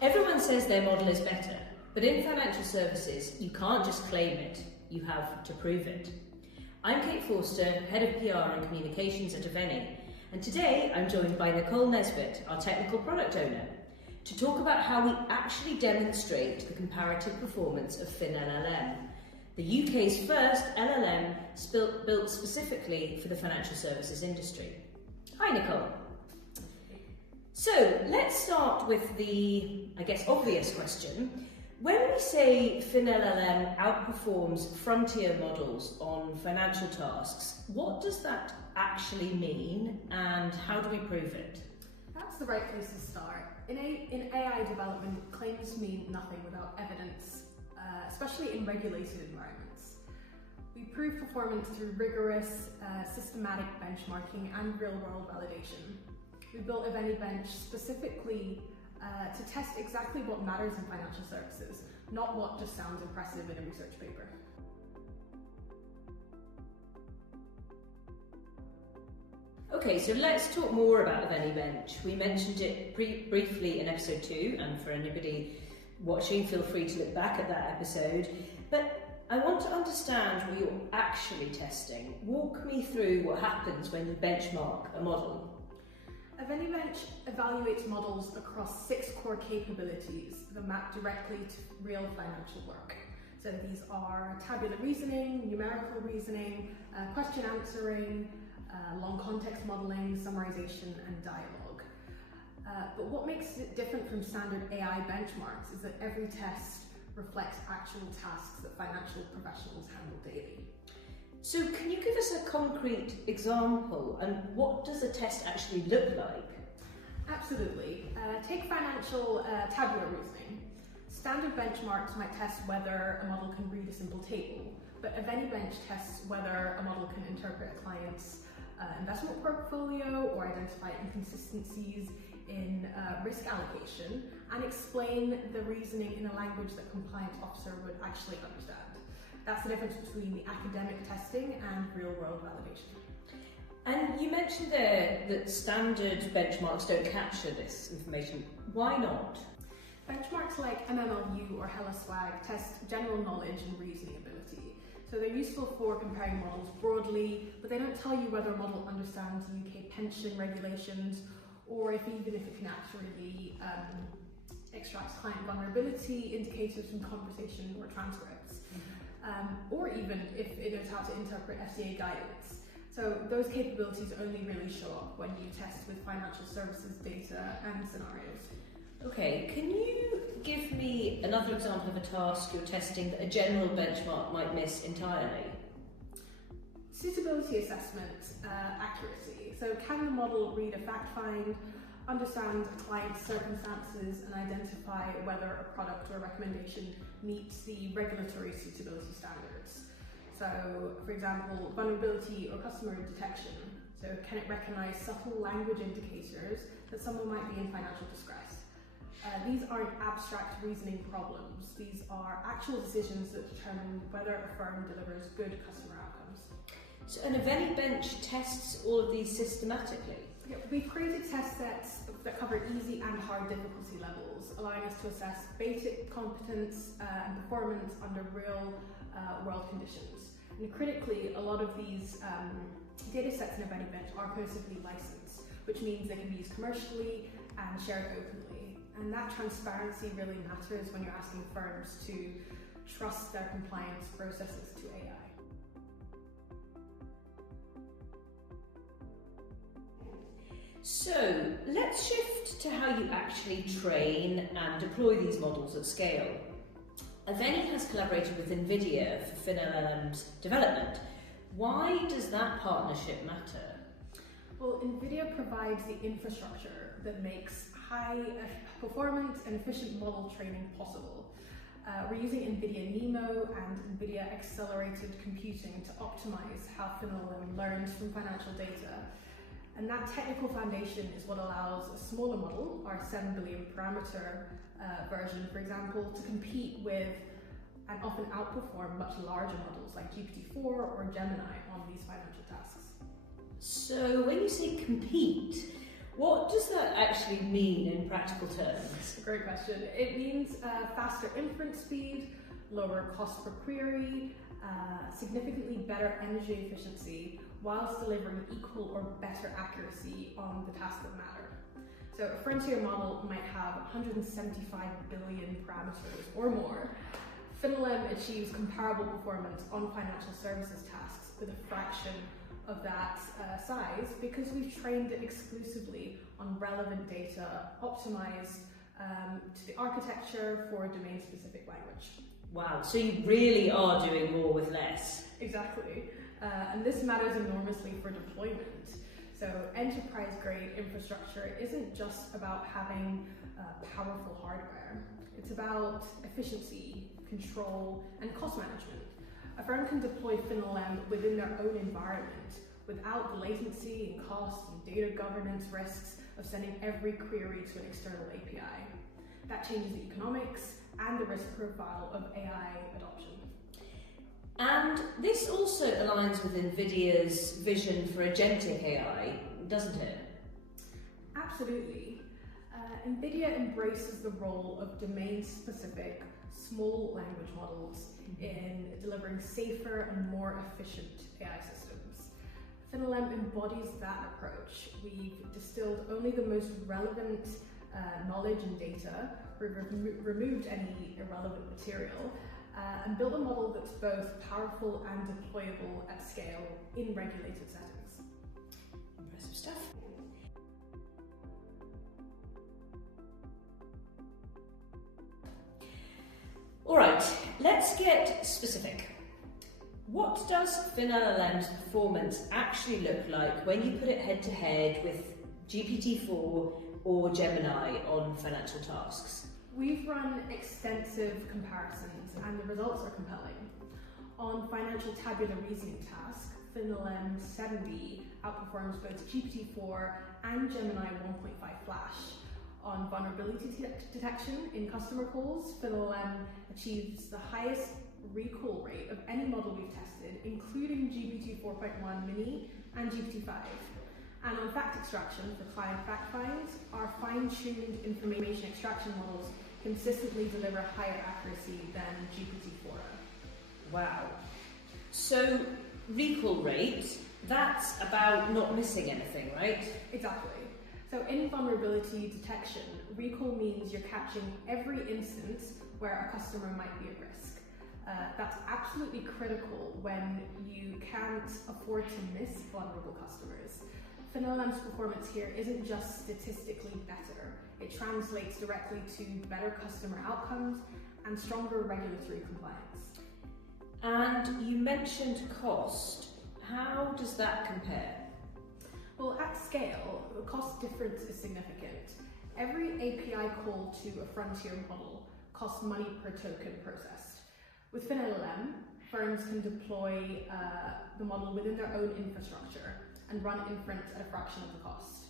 Everyone says their model is better, but in financial services, you can't just claim it, you have to prove it. I'm Kate Forster, Head of PR and Communications at Aveni, and today I'm joined by Nicole Nesbitt, our Technical Product Owner, to talk about how we actually demonstrate the comparative performance of FinLLM, the UK's first LLM built specifically for the financial services industry. Hi Nicole. So let's start with the, obvious question. When we say FinLLM outperforms frontier models on financial tasks, what does that actually mean and how do we prove it? That's the right place to start. In AI development, claims mean nothing without evidence, especially in regulated environments. We prove performance through rigorous, systematic benchmarking and real-world validation. We built AveniBench specifically to test exactly what matters in financial services, not what just sounds impressive in a research paper. Okay, so let's talk more about AveniBench. We mentioned it briefly in episode 2, and for anybody watching, feel free to look back at that episode. But I want to understand what you're actually testing. Walk me through what happens when you benchmark a model. AveniBench evaluates models across 6 core capabilities that map directly to real financial work. So these are tabular reasoning, numerical reasoning, question answering, long context modeling, summarization, and dialogue. But what makes it different from standard AI benchmarks is that every test reflects actual tasks that financial professionals handle daily. So can you give us a concrete example, and what does a test actually look like? Absolutely. Take financial tabular reasoning. Standard benchmarks might test whether a model can read a simple table, but AveniBench tests whether a model can interpret a client's investment portfolio or identify inconsistencies in risk allocation and explain the reasoning in a language that a compliance officer would actually understand. That's the difference between the academic testing and real-world validation. And you mentioned there that standard benchmarks don't capture this information. Why not? Benchmarks like MMLU or HelloSwag test general knowledge and reasoning ability. So they're useful for comparing models broadly, but they don't tell you whether a model understands UK pension regulations or even if it can actually extract client vulnerability indicators from conversation or transcripts. Or even if it knows how to interpret FCA guidance. So those capabilities only really show up when you test with financial services data and scenarios. Okay, can you give me another example of a task you're testing that a general benchmark might miss entirely? Suitability assessment accuracy. So can the model read a fact find, understand a client's circumstances, and identify whether a product or a recommendation meets the regulatory suitability standards? So, for example, vulnerability or customer detection. So can it recognize subtle language indicators that someone might be in financial distress? These aren't abstract reasoning problems. These are actual decisions that determine whether a firm delivers good customer outcomes. So an AveniBench tests all of these systematically? Yeah, we've created test sets that cover easy and hard difficulty levels, allowing us to assess basic competence and performance under real world conditions. And critically, a lot of these data sets in AveniBench are cohesively licensed, which means they can be used commercially and shared openly. And that transparency really matters when you're asking firms to trust their compliance processes to AI. So let's shift to how you actually train and deploy these models at scale. Aveni has collaborated with NVIDIA for FinLLM's development. Why does that partnership matter? Well, NVIDIA provides the infrastructure that makes high performance and efficient model training possible. We're using NVIDIA NeMo and NVIDIA accelerated computing to optimize how FinLLM learns from financial data. And that technical foundation is what allows a smaller model, our 7 billion parameter version, for example, to compete with and often outperform much larger models like GPT-4 or Gemini on these financial tasks. So when you say compete, What does that actually mean in practical terms? Great question. It means faster inference speed, lower cost per query, significantly better energy efficiency, whilst delivering equal or better accuracy on the tasks that matter. So a frontier model might have 175 billion parameters or more. FinLLM achieves comparable performance on financial services tasks with a fraction of that size because we've trained it exclusively on relevant data, optimized to the architecture for a domain-specific language. Wow, so you really are doing more with less. Exactly. And this matters enormously for deployment. So enterprise-grade infrastructure isn't just about having powerful hardware. It's about efficiency, control, and cost management. A firm can deploy FinLLM within their own environment without the latency and cost and data governance risks of sending every query to an external API. That changes the economics and the risk profile of AI adoption. And this also aligns with NVIDIA's vision for agentic AI, doesn't it? Absolutely. NVIDIA embraces the role of domain-specific small language models in delivering safer and more efficient AI systems. FinLLM embodies that approach. We've distilled only the most relevant knowledge and data, we've removed any irrelevant material, and built a model that's both powerful and deployable at scale in regulated settings. Impressive stuff. All right, let's get specific. What does FinLLM's performance actually look like when you put it head to head with GPT-4 or Gemini on financial tasks? We've run extensive comparisons and the results are compelling. On financial tabular reasoning task, FinLLM 7B outperforms both GPT-4 and Gemini 1.5 Flash. On vulnerability detection in customer calls, FinLLM achieves the highest recall rate of any model we've tested, including GPT 4.1 Mini and GPT-5. And on fact extraction for client fact finds, our fine-tuned information extraction models consistently deliver higher accuracy than GPT-4. Wow. So recall rate, that's about not missing anything, right? Exactly. So in vulnerability detection, recall means you're catching every instance where a customer might be at risk. That's absolutely critical when you can't afford to miss vulnerable customers. FinLLM's performance here isn't just statistically better, it translates directly to better customer outcomes and stronger regulatory compliance. And you mentioned cost. How does that compare? Well, at scale, the cost difference is significant. Every API call to a frontier model costs money per token processed. With FinLLM, firms can deploy the model within their own infrastructure and run inference at a fraction of the cost.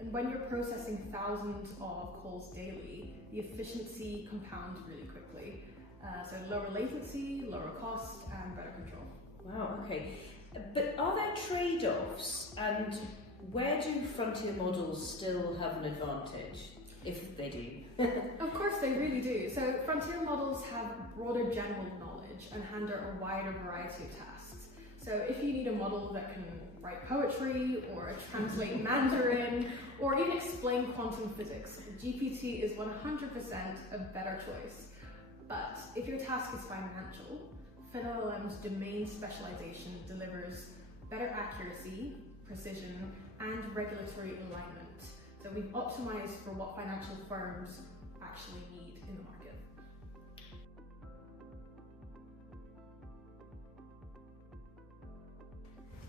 And when you're processing thousands of calls daily, the efficiency compounds really quickly. So lower latency, lower cost, and better control. Wow, okay. But are there trade-offs, and where do frontier models still have an advantage, if they do? Of course they really do. So frontier models have broader general knowledge and handle a wider variety of tasks. So if you need a model that can write poetry, or translate Mandarin, or even explain quantum physics, GPT is 100% a better choice. But if your task is financial, FinLLM's domain specialization delivers better accuracy, precision, and regulatory alignment. So we've optimized for what financial firms actually need in the market.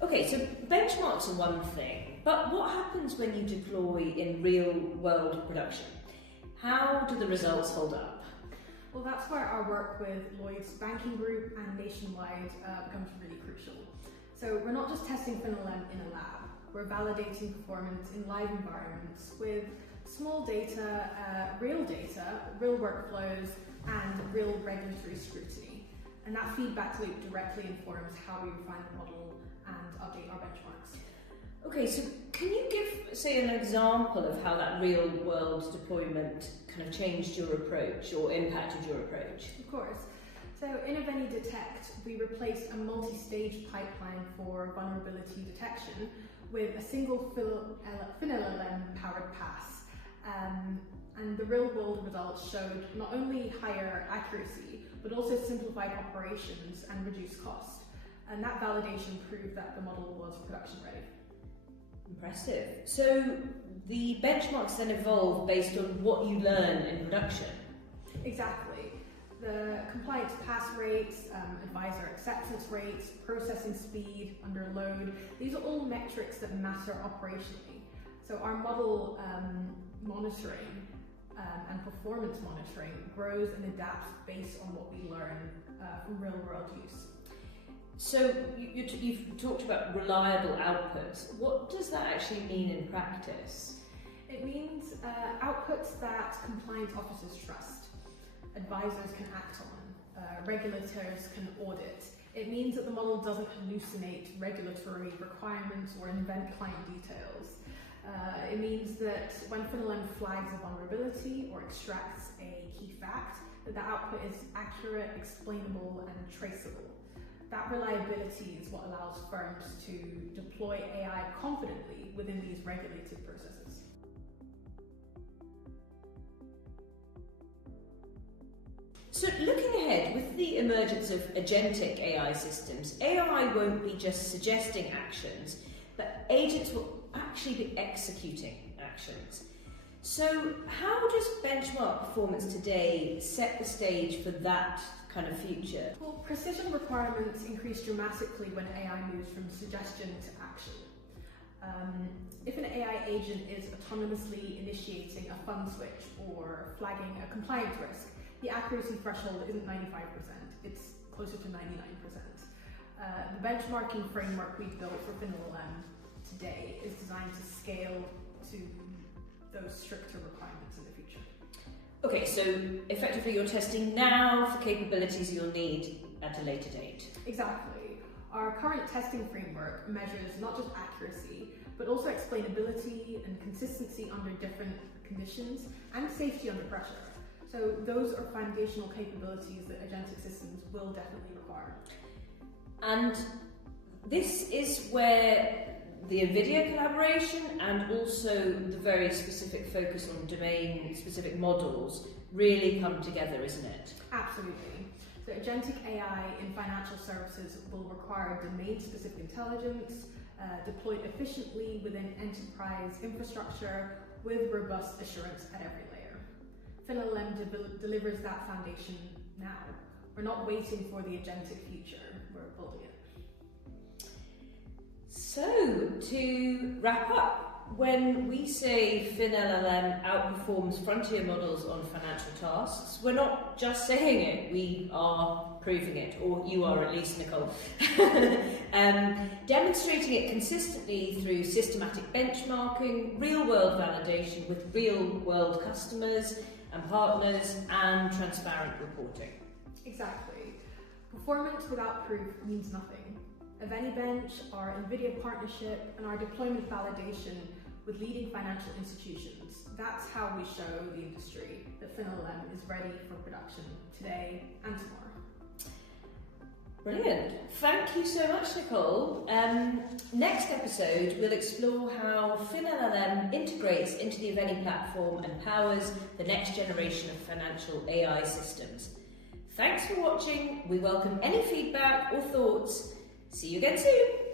Okay, so benchmarks are one thing, but what happens when you deploy in real-world production? How do the results hold up? Well, that's where our work with Lloyd's Banking Group and Nationwide becomes really crucial. So we're not just testing FinLLM in a lab, we're validating performance in live environments with small data, real workflows, and real regulatory scrutiny. And that feedback loop directly informs how we refine the model and update our benchmarks. Okay, so can you give say an example of how that real world deployment kind of changed your approach or impacted your approach? Of course. So in Aveni Detect, we replaced a multi-stage pipeline for vulnerability detection with a single FinLLM powered pass. And the real world results showed not only higher accuracy, but also simplified operations and reduced cost. And that validation proved that the model was production ready. Impressive. So the benchmarks then evolve based on what you learn in production? Exactly. The compliance pass rates, advisor acceptance rates, processing speed under load, these are all metrics that matter operationally. So our model monitoring and performance monitoring grows and adapts based on what we learn from real world use. So you've talked about reliable outputs. What does that actually mean in practice? It means outputs that compliance officers trust, advisors can act on, regulators can audit. It means that the model doesn't hallucinate regulatory requirements or invent client details. It means that when FinLLM flags a vulnerability or extracts a key fact, that the output is accurate, explainable, and traceable. That reliability is what allows firms to deploy AI confidently within these regulated processes. So looking ahead, with the emergence of agentic AI systems, AI won't be just suggesting actions, but agents will actually be executing actions. So how does benchmark performance today set the stage for that kind of future? Well, precision requirements increase dramatically when AI moves from suggestion to action. If an AI agent is autonomously initiating a fund switch or flagging a compliance risk, the accuracy threshold isn't 95%, it's closer to 99%. The benchmarking framework we've built for FinLLM today is designed to scale to those stricter requirements in the future. Okay, so effectively you're testing now for capabilities you'll need at a later date. Exactly. Our current testing framework measures not just accuracy, but also explainability and consistency under different conditions and safety under pressure. So those are foundational capabilities that agentic systems will definitely require. And this is where the NVIDIA collaboration and also the very specific focus on domain-specific models really come together, isn't it? Absolutely. So agentic AI in financial services will require domain-specific intelligence, deployed efficiently within enterprise infrastructure with robust assurance at every layer. FinLLM delivers that foundation now. We're not waiting for the agentic future, we're building it. So, to wrap up, when we say FinLLM outperforms frontier models on financial tasks, we're not just saying it, we are proving it, or you are at least, Nicole. Demonstrating it consistently through systematic benchmarking, real-world validation with real-world customers and partners, and transparent reporting. Exactly. Performance without proof means nothing. AveniBench, our NVIDIA partnership, and our deployment validation with leading financial institutions. That's how we show the industry that FinLLM is ready for production today and tomorrow. Brilliant. Thank you so much, Nicole. Next episode, we'll explore how FinLLM integrates into the Aveni platform and powers the next generation of financial AI systems. Thanks for watching. We welcome any feedback or thoughts. See you again soon.